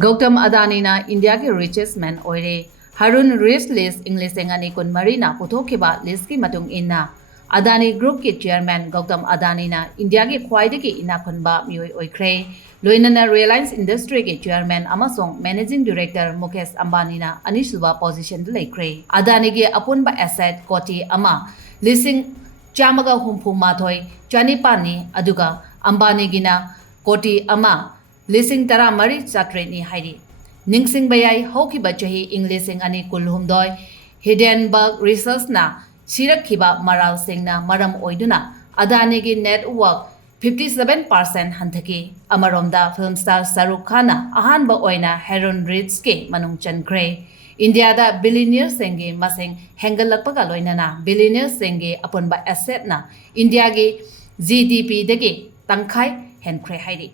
Gautam Adani na India ke richest man oire Harun rich list English engani kun marina puthokhiba list ki matung inna Adani group ke chairman Gautam Adani na India ke khwaidagi inakhunba mioi oikhre loinana Reliance Industry ke chairman amasong managing director Mukesh Ambani na anisuba position de laikre Adani ke apunba asset koti ama lising chamaga humpu mathoi chanipani aduga Ambani gina koti ama Lising tara mari chatreni hairi. Ningsing bayai hoki bachahi Englishing ani kulhumdoi Hindenburg research na sirak kiba maral sing na maram oiduna Adani gi network 57% hanthaki amaromda film star Saruk Khana ahanba oina Harun Rich ke manung chankre India da billionaire senge masing hengalakpaga loinana billionaire senge apunba asset na India gi GDP dagi tangkhai henkre hairi